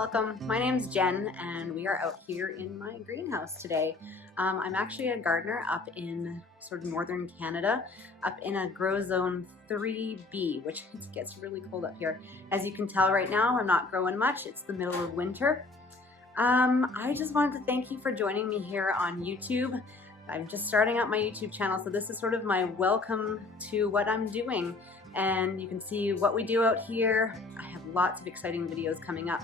welcome. My name's Jen and we are out here in my greenhouse today. I'm actually a gardener up in sort of northern Canada, up in a grow zone 3B, which gets really cold up here. As you can tell right now, I'm not growing much. It's the middle of winter. I just wanted to thank you for joining me here on YouTube. I'm just starting out my YouTube channel, so this is sort of my welcome to what I'm doing. And you can see what we do out here. I have lots of exciting videos coming up.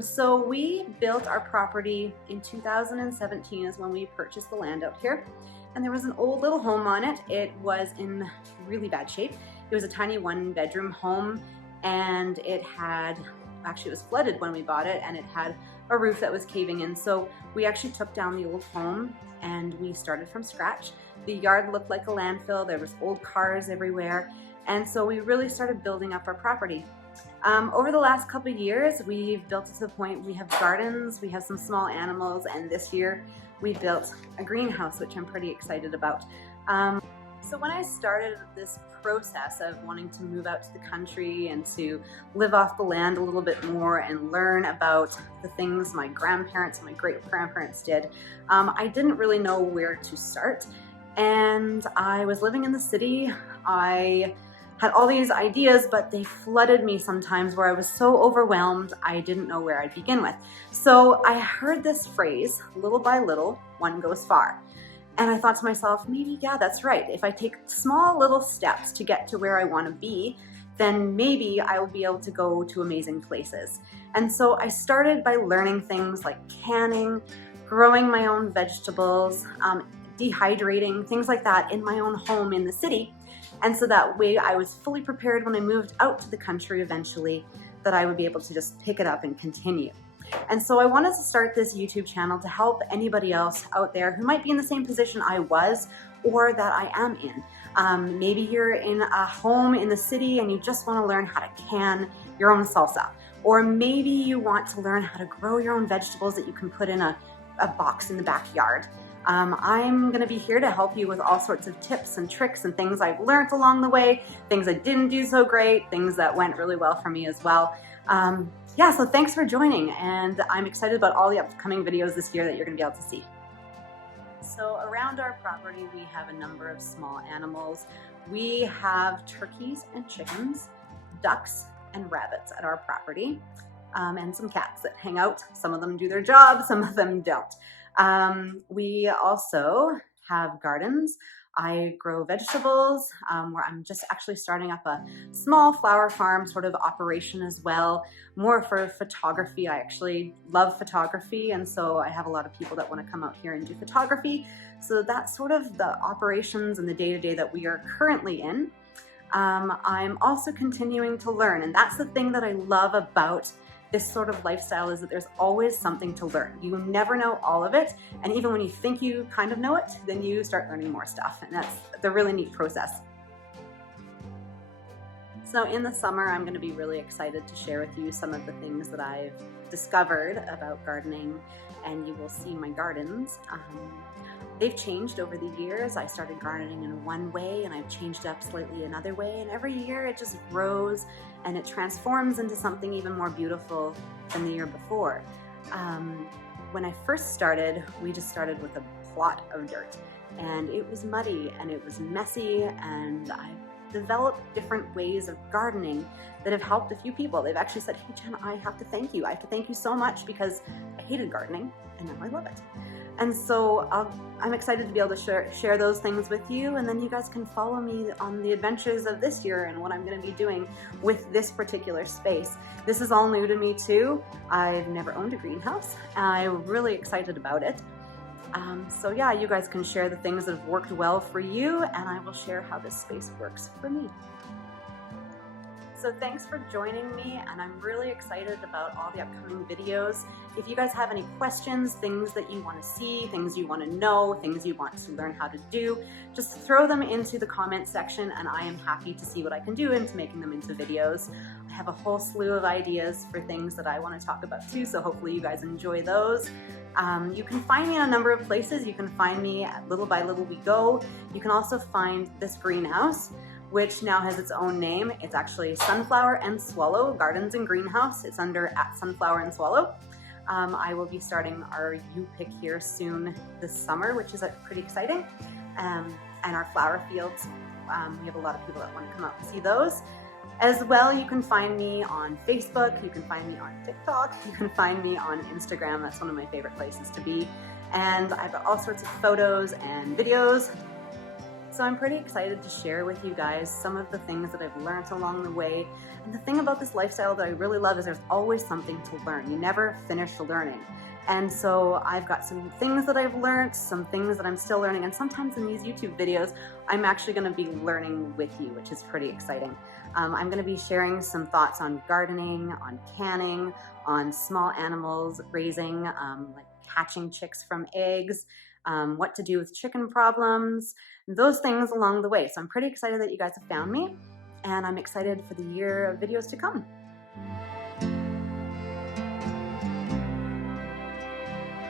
So we built our property in 2017 is when we purchased the land out here. And there was an old little home on it. It was in really bad shape. It was a tiny 1-bedroom home and it was flooded when we bought it, and it had a roof that was caving in. So we actually took down the old home and we started from scratch. The yard looked like a landfill. There was old cars everywhere. And so we really started building up our property. Over the last couple of years, we've built it to the point we have gardens, we have some small animals, and this year we built a greenhouse, which I'm pretty excited about. So when I started this process of wanting to move out to the country and to live off the land a little bit more and learn about the things my grandparents and my great-grandparents did, I didn't really know where to start. And I was living in the city. I had all these ideas, but they flooded me sometimes where I was so overwhelmed, I didn't know where I'd begin with. So I heard this phrase, little by little, one goes far. And I thought to myself, maybe, yeah, that's right. If I take small little steps to get to where I want to be, then maybe I will be able to go to amazing places. And so I started by learning things like canning, growing my own vegetables, dehydrating, things like that in my own home in the city. And so that way I was fully prepared when I moved out to the country eventually, that I would be able to just pick it up and continue. And so I wanted to start this YouTube channel to help anybody else out there who might be in the same position I was or that I am in. Maybe you're in a home in the city and you just want to learn how to can your own salsa. Or maybe you want to learn how to grow your own vegetables that you can put in a box in the backyard. I'm going to be here to help you with all sorts of tips and tricks and things I've learned along the way, things I didn't do so great, things that went really well for me as well. Yeah, so thanks for joining, and I'm excited about all the upcoming videos this year that you're going to be able to see. So around our property, we have a number of small animals. We have turkeys and chickens, ducks and rabbits at our property, and some cats that hang out. Some of them do their job, some of them don't. We also have gardens. I grow vegetables, where I'm just actually starting up a small flower farm sort of operation as well, more for photography. I actually love photography, and so I have a lot of people that want to come out here and do photography. So that's sort of the operations and the day-to-day that we are currently in. I'm also continuing to learn, and that's the thing that I love about this sort of lifestyle, is that there's always something to learn. You never know all of it, and even when you think you kind of know it, then you start learning more stuff, and that's the really neat process. So in the summer, I'm going to be really excited to share with you some of the things that I've discovered about gardening, and you will see my gardens. They've changed over the years. I started gardening in one way and I've changed up slightly another way, and every year it just grows and it transforms into something even more beautiful than the year before. When I first started, we just started with a plot of dirt, and it was muddy and it was messy, and I developed different ways of gardening that have helped a few people. They've actually said, hey Jen, I have to thank you. I have to thank you so much because I hated gardening and now I love it. And so I'm excited to be able to share those things with you, and then you guys can follow me on the adventures of this year and what I'm going to be doing with this particular space. This is all new to me too. I've never owned a greenhouse, and I'm really excited about it. So yeah, you guys can share the things that have worked well for you, and I will share how this space works for me. So thanks for joining me, and I'm really excited about all the upcoming videos. If you guys have any questions, things that you want to see, things you want to know, things you want to learn how to do, just throw them into the comment section, and I am happy to see what I can do into making them into videos. I have a whole slew of ideas for things that I want to talk about too, so hopefully you guys enjoy those. You can find me in a number of places. You can find me at Little by Little We Go. You can also find this greenhouse which now has its own name. It's actually Sunflower and Swallow Gardens and Greenhouse. It's under @Sunflower and Swallow. I will be starting our U-pick here soon this summer, which is pretty exciting. And our flower fields, we have a lot of people that want to come out and see those. As well, you can find me on Facebook, you can find me on TikTok, you can find me on Instagram. That's one of my favorite places to be. And I've got all sorts of photos and videos. So I'm pretty excited to share with you guys some of the things that I've learned along the way. And the thing about this lifestyle that I really love is there's always something to learn. You never finish learning. And so I've got some things that I've learned, some things that I'm still learning, and sometimes in these YouTube videos, I'm actually gonna be learning with you, which is pretty exciting. I'm gonna be sharing some thoughts on gardening, on canning, on small animals raising, like hatching chicks from eggs, what to do with chicken problems, those things along the way. So I'm pretty excited that you guys have found me, and I'm excited for the year of videos to come.